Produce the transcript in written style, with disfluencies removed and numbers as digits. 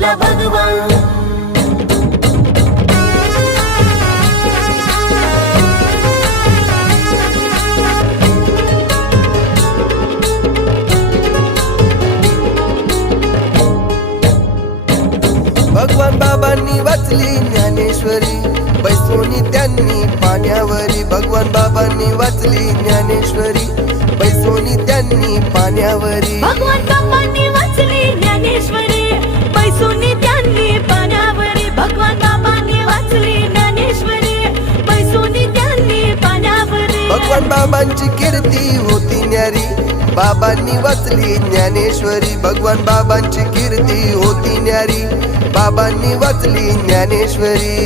पावला भगवान. भगवान बाबांनी वाचली ज्ञानेश्वरी, बैसोनी त्यांनी पाण्यावरी. भगवान बाबांनी वाचली ज्ञानेश्वरी, बैसोनी त्यांनी पाण्यावरी. भगवान बाबांनी वाचली ज्ञानेश्वरी, बैसोनी त्यांनी पाण्यावरी. भगवान बाबांनी वाचली ज्ञानेश्वरी, बैसोनी त्यांनी पाण्यावरी. भगवान बाबांची कीर्ती होती न्यारी, बाबांनी वाचली ज्ञानेश्वरी. भगवान बाबांची कीर्ती होती न्यारी, बाबांनी वाचली ज्ञानेश्वरी.